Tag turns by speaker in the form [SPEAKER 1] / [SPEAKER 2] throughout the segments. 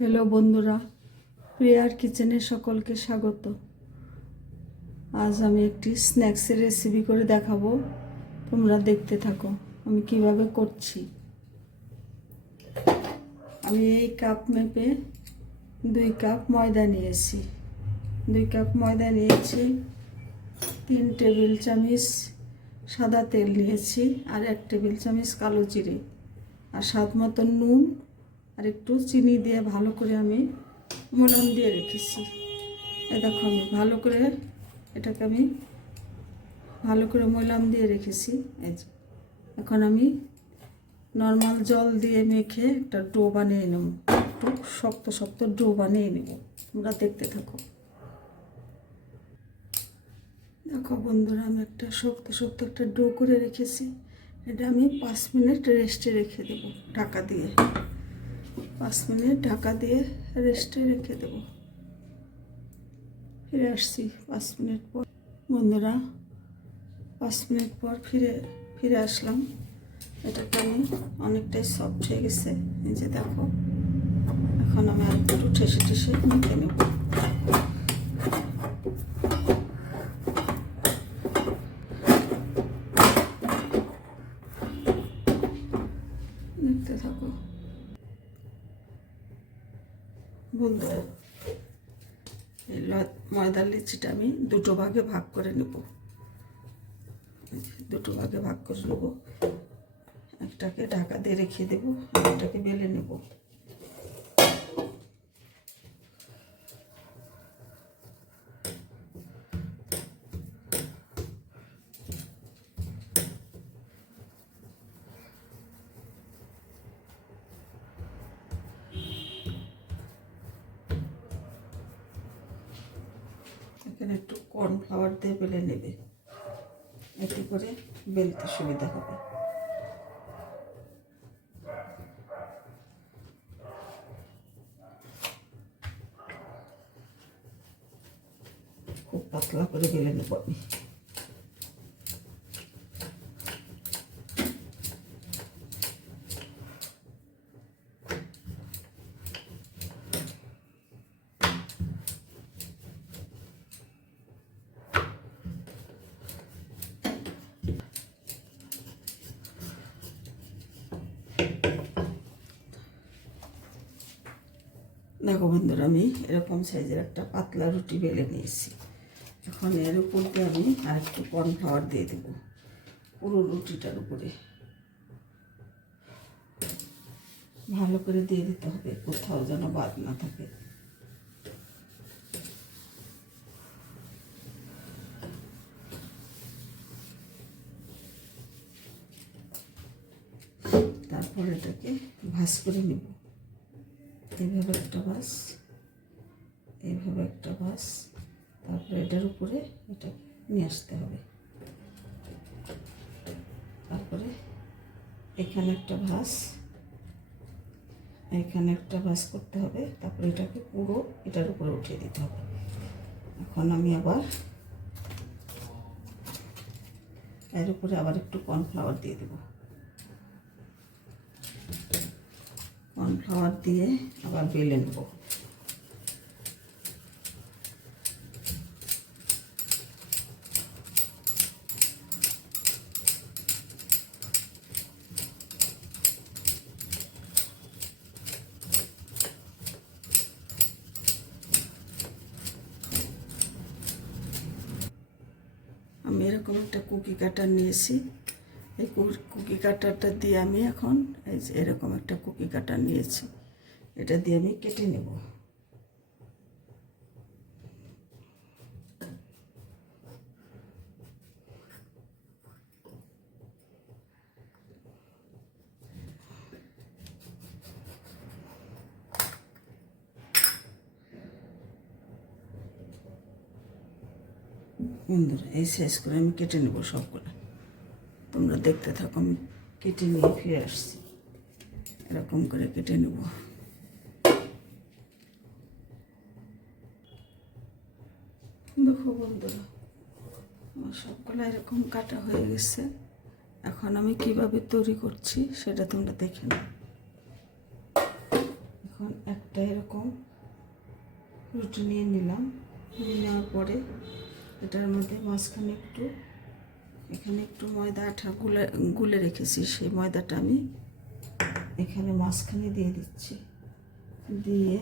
[SPEAKER 1] Hello বন্ধুরা, প্রিয়ার কিচেনে সকলকে স্বাগত। আজ আমি একটি স্ন্যাক্সের রেসিপি করে দেখাবো। তোমরা দেখতে থাকো, আমি কীভাবে করছি। আমি এই কাপ মেপে দুই কাপ ময়দা নিয়েছি। দুই কাপ ময়দা নিয়েছি, তিন টেবিল চামচ সাদা তেল নিয়েছি আর এক টেবিল চামচ কালো জিরে। আর স্বাদ মতো নুন আর একটু চিনি দিয়ে ভালো করে আমি মলম দিয়ে রেখেছি। এ দেখো আমি ভালো করে এটাকে আমি ভালো করে ময়লাম দিয়ে রেখেছি। এই যে, এখন আমি নর্মাল জল দিয়ে মেখে একটা ডো বানিয়ে নেব। একটু শক্ত শক্ত ডো বানিয়ে নেব। তোমরা দেখতে থাকো। দেখো বন্ধুরা, আমি একটা শক্ত শক্ত একটা ডো করে রেখেছি। এটা আমি পাঁচ মিনিট রেস্টে রেখে দেব ঢাকা দিয়ে। পাঁচ মিনিট ঢাকা দিয়ে রেস্টে রেখে দেব। ফিরে আসছি পাঁচ মিনিট পর। বন্ধুরা, পাঁচ মিনিট পর ফিরে ফিরে আসলাম। এটাকে আমি অনেকটাই সফট হয়ে গেছে। যে দেখো, এখন আমি একটু ঠেসে ঠেসে মেখে নেব। দেখতে থাকো। বন্ধুরা এই ময়দার লিচিটা আমি দুটো ভাগে ভাগ করে নেব। দুটো ভাগে ভাগ করে নেব। একটাকে ঢাকা দিয়ে রেখে দেবো একটাকে বেলে নেব। এখানে একটু কর্নফ্লাওয়ার দিয়ে বেলে নেবে। এতে করে বেলতে সুবিধা হবে খুব পাতলা করে বেলে নেব আমি দেখো বন্ধুরা, আমি এরকম সাইজের একটা পাতলা রুটি বেলে নিয়েছি। এখন এর উপর দিয়ে আমি আর একটু কর্নফ্লাওয়ার দিয়ে দেব পুরো রুটিটার উপরে। ভালো করে দিয়ে দিতে হবে, কোথাও যেন বাদ না থাকে। তারপর এটাকে ভাজ করে নেব। এইভাবে একটা বাস এইভাবে একটা বাস, তারপরে এটার উপরে এটা নিয়ে আসতে হবে। তারপরে এখানে একটা ভাস এখানে একটা ভাস করতে হবে, তারপরে এটাকে পুরো এটার উপরে উঠিয়ে দিতে হবে। এখন আমি আবার এর উপরে আবার একটু কর্নফ্লাওয়ার দিয়ে দেবো। কর্নফ্লাওয়ার দিয়ে আবার বেলে নেব আমি এরকম একটা কুকি কাটার নিয়েছি এই কুকি কাটারটা দিয়ে আমি এখন এই যে এরকম একটা কুকি কাটার নিয়েছি। এটা দিয়ে আমি কেটে নেব। এই শেষ করে আমি কেটে নেব সবগুলো। দেখতে থাকো, আমি কেটে নিয়ে ফিরে আসছি। এরকম করে কেটে নেব। দেখো বন্ধুরা, আমার সবগুলো এরকম কাটা হয়ে গেছে। এখন আমি কীভাবে তৈরি করছি সেটা তোমরা দেখে নাও। এখন একটা এরকম রুটি নিয়ে নিলাম। নিয়ে নেওয়ার পরে এটার মধ্যে মাঝখানে একটু এখানে একটু ময়দা আঠা গুলে গুলে রেখেছি, সেই ময়দাটা আমি এখানে মাঝখানে দিয়ে দিচ্ছি। দিয়ে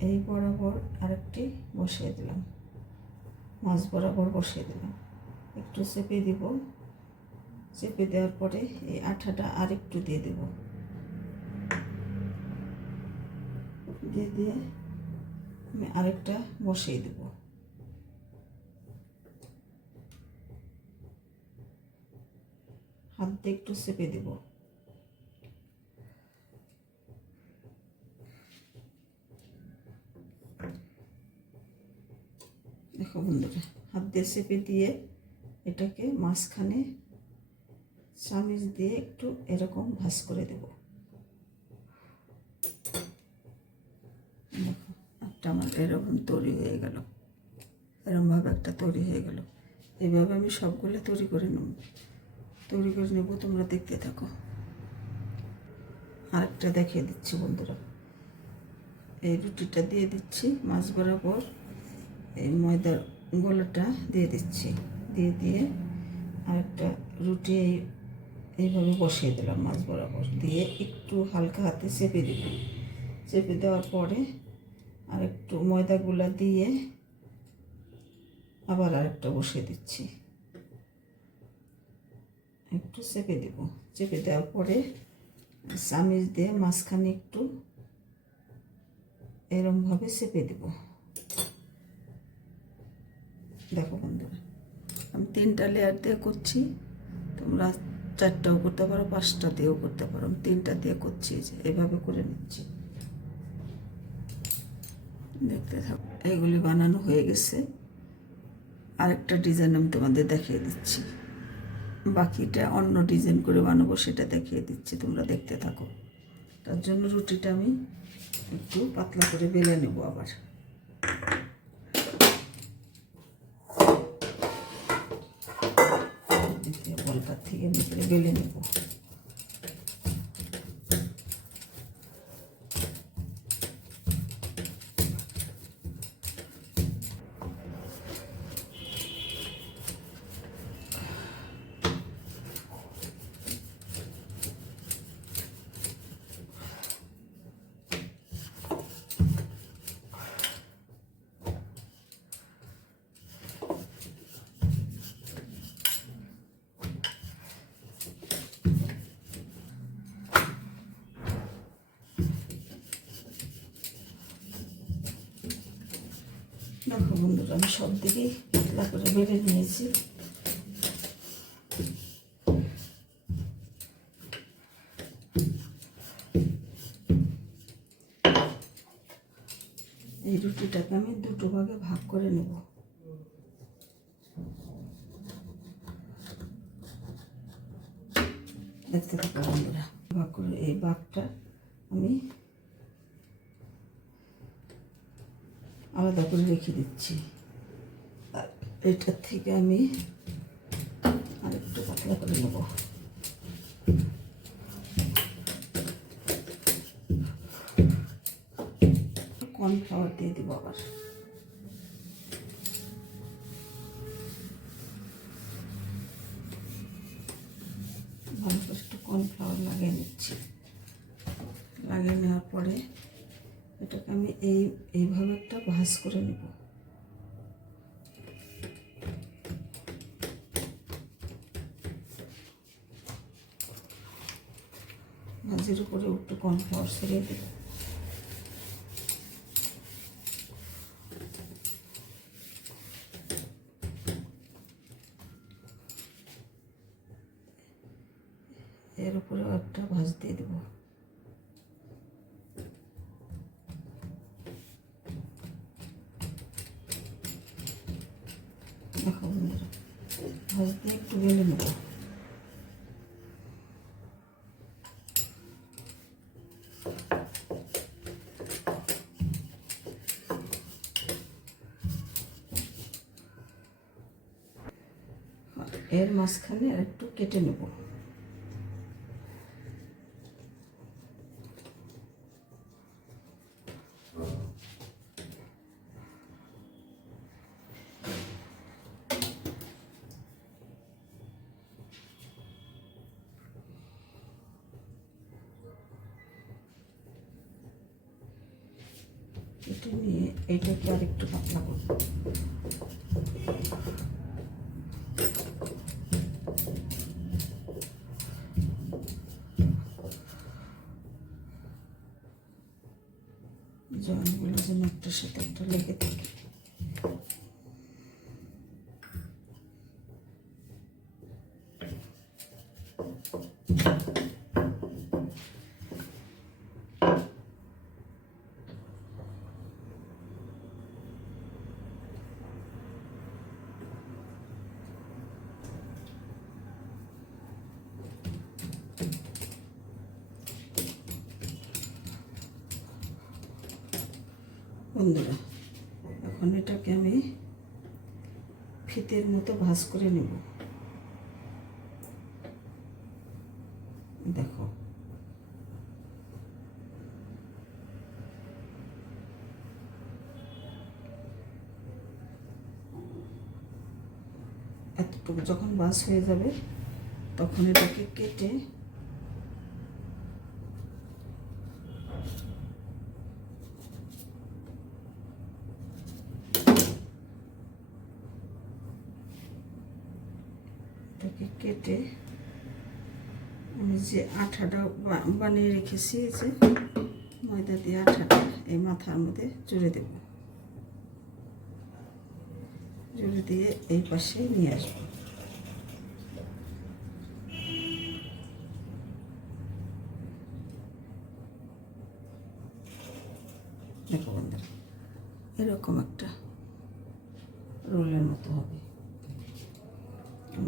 [SPEAKER 1] এই বরাবর আরেকটি বসিয়ে দিলাম। মাছ বরাবর বসিয়ে দিলাম। একটু চেপে দিব। চেপে দেওয়ার পরে এই আঠাটা আরেকটু দিয়ে দেব। দিয়ে দিয়ে আমি আরেকটা বসিয়ে দেব হাত দিয়ে একটু চেপে দেব। দেখো বন্ধুরা, হাত দিয়ে চেপে দিয়ে এটাকে মাঝখানে চামিচ দিয়ে একটু এরকম ভাঁজ করে দেব। দেখো একটা আমার এরকম তৈরি হয়ে গেল। এরকমভাবে একটা তৈরি হয়ে গেল। এইভাবে আমি সবগুলো তৈরি করে নেব। তৈরি করে নেব, তোমরা দেখতে থাকো। আরেকটা দেখিয়ে দিচ্ছি বন্ধুরা। এই রুটিটা দিয়ে দিচ্ছি মাছ বরাবর। এই ময়দার গোলাটা দিয়ে দিচ্ছি। দিয়ে দিয়ে আরেকটা রুটি এই- এইভাবে বসিয়ে দিলাম মাছ বরাবর। দিয়ে একটু হালকা হাতে চেপে দিলাম। চেপে দেওয়ার পরে আর একটু ময়দাগুলা দিয়ে আবার আরেকটা বসিয়ে দিচ্ছি। একটু চেপে দেব। চেপে দেওয়ার পরে চামিচ দিয়ে মাঝখানে একটু এরমভাবে চেপে দেব। দেখো বন্ধুরা, আমি তিনটা লেয়ার দিয়ে করছি, তোমরা চারটাও করতে পারো, পাঁচটা দিয়েও করতে পারো। আমি তিনটা দিয়ে করছি যে এভাবে করে নিচ্ছি। দেখতে থাকো এইগুলি বানানো হয়ে গেছে। আরেকটা ডিজাইন আমি তোমাদের দেখিয়ে দিচ্ছি। বাকিটা অন্য ডিজাইন করে বানাবো, সেটা দেখিয়ে দিচ্ছি, তোমরা দেখতে থাকো। তার জন্য রুটিটা আমি একটু পাতলা করে বেলে নেব আবার। থেকে বেলে নেব দেখো বন্ধুরা, আমি সব দিকেই পাতলা করে বেলে নিয়েছি। এই রুটিটাকে আমি দুটো ভাগে ভাগ করে নেব। দেখতে থাকো বন্ধুরা, ভাগ করে এই ভাগটা আমি আলাদা করে রেখে দিচ্ছি। এটার থেকে আমি আরেকটু পাতলা করে নেব। কর্নফ্লাওয়ার দিয়ে দিব আবার। ভালো করে একটু কর্নফ্লাওয়ার লাগিয়ে নিচ্ছি। লাগিয়ে নেওয়ার পরে এটাকে আমি এই এইভাবে ভাঁজ করে নেব। ভাঁজের উপরে একটু কর্নফ্লাওয়ার ছড়িয়ে দেব। এর উপরে একটা ভাঁজ দিয়ে দেবো। এর মাঝখানে আর একটু কেটে নেব। এটা নিয়ে এটাকে আর একটু পাতলা করব। বন্ধুরা, এখন এটাকে আমি ফিতের মতো ভাঁজ করে নেব। দেখো। এতটুকু যখন বাস হয়ে যাবে, তখন এটাকে কেটে এটাকে কেটে আমি যে আঠাটা বানিয়ে রেখেছি যে, ময়দা দিয়ে আঠাটা এই মাথার মধ্যে জুড়ে দেব। জুড়ে দিয়ে এই পাশে নিয়ে আসব। দেখো বন্ধুরা, এরকম একটা রোলের মতো হবে।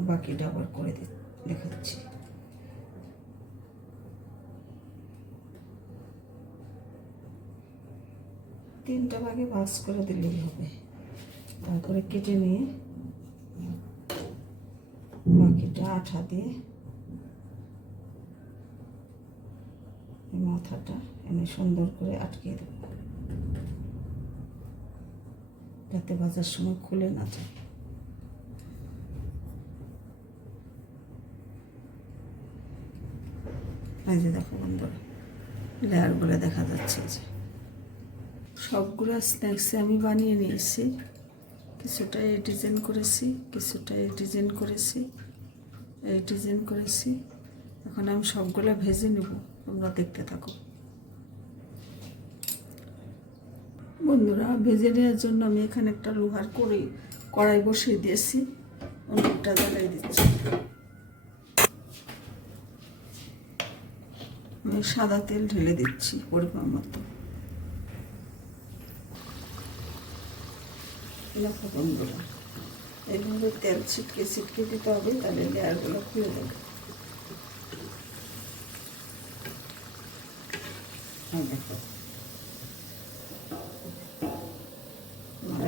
[SPEAKER 1] বাকিটা আবার করে দেখাচ্ছি তিনটা ভাগে ভাজ করে দিলেই হবে। তারপরে কেটে নিয়ে বাকিটা আঠা দিয়ে মাথাটা এনে সুন্দর করে আটকে দেবো। যাতে বাজার সময় খুলে না যায়। এই যে দেখো বন্ধুরা, লেয়ারগুলো দেখা যাচ্ছে যে সবগুলো স্ন্যাক্সে আমি বানিয়ে নিয়েছি। কিছুটা এই ডিজাইন করেছি কিছুটা এই ডিজাইন করেছি, এই ডিজাইন করেছি। এখন আমি সবগুলো ভেজে নেব, তোমরা দেখতে থাকো। বন্ধুরা, ভেজে নেওয়ার জন্য আমি এখানে একটা লোহার কড়াই কড়াই বসিয়ে দিয়েছি। অনেকটা জ্বালাই দিচ্ছি। আমি সাদা তেল ঢেলে দিচ্ছি পরিমাণ মতো। বন্ধুরা এইভাবে তেল ছিটকে ছিটকে দিতে হবে, তাহলে লেয়ারগুলো খুলে দেবে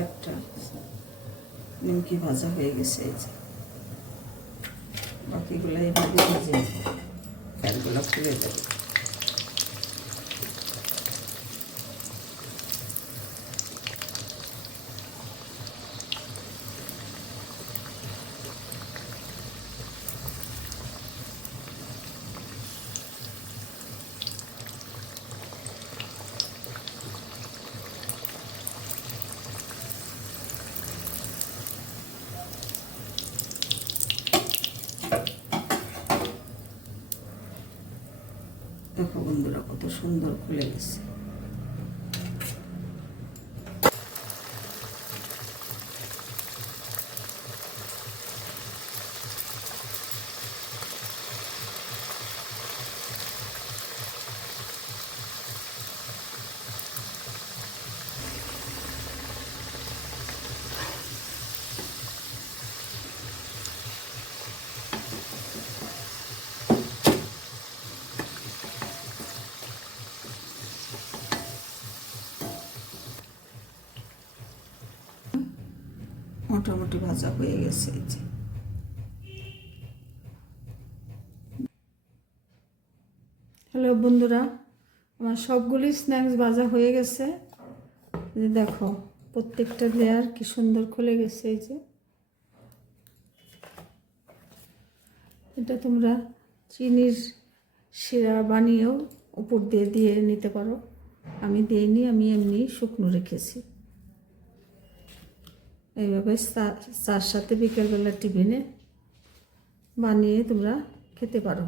[SPEAKER 1] একটা নিমকি ভাজা হয়ে গেছে, এই যে। বাকিগুলো এইভাবে ভেজে ফ্যানগুলো খুলে দেবে দেখো বন্ধুরা কত সুন্দর খুলে গেছে। মোটামুটি ভাজা হয়ে গেছে এই যে। হ্যালো বন্ধুরা, আমার সবগুলি স্ন্যাক্স ভাজা হয়ে গেছে। যে দেখো, প্রত্যেকটা লেয়ার কি সুন্দর খুলে গেছে এই যে। এটা তোমরা চিনির শিরা বানিয়েও উপর দিয়ে দিয়ে নিতে পারো। আমি দিইনি, আমি এমনি শুকনো রেখেছি। এইভাবে চার সাথে বিকেলবেলা টিফিনে বানিয়ে তোমরা খেতে পারো।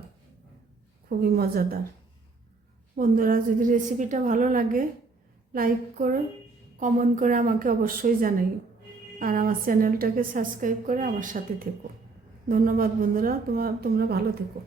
[SPEAKER 1] খুবই মজাদার। বন্ধুরা, যদি রেসিপিটা ভালো লাগে লাইক করে কমেন্ট করে আমাকে অবশ্যই জানাই। আর আমার চ্যানেলটাকে সাবস্ক্রাইব করে আমার সাথে থেকো। ধন্যবাদ বন্ধুরা তোমার তোমরা ভালো থেকো।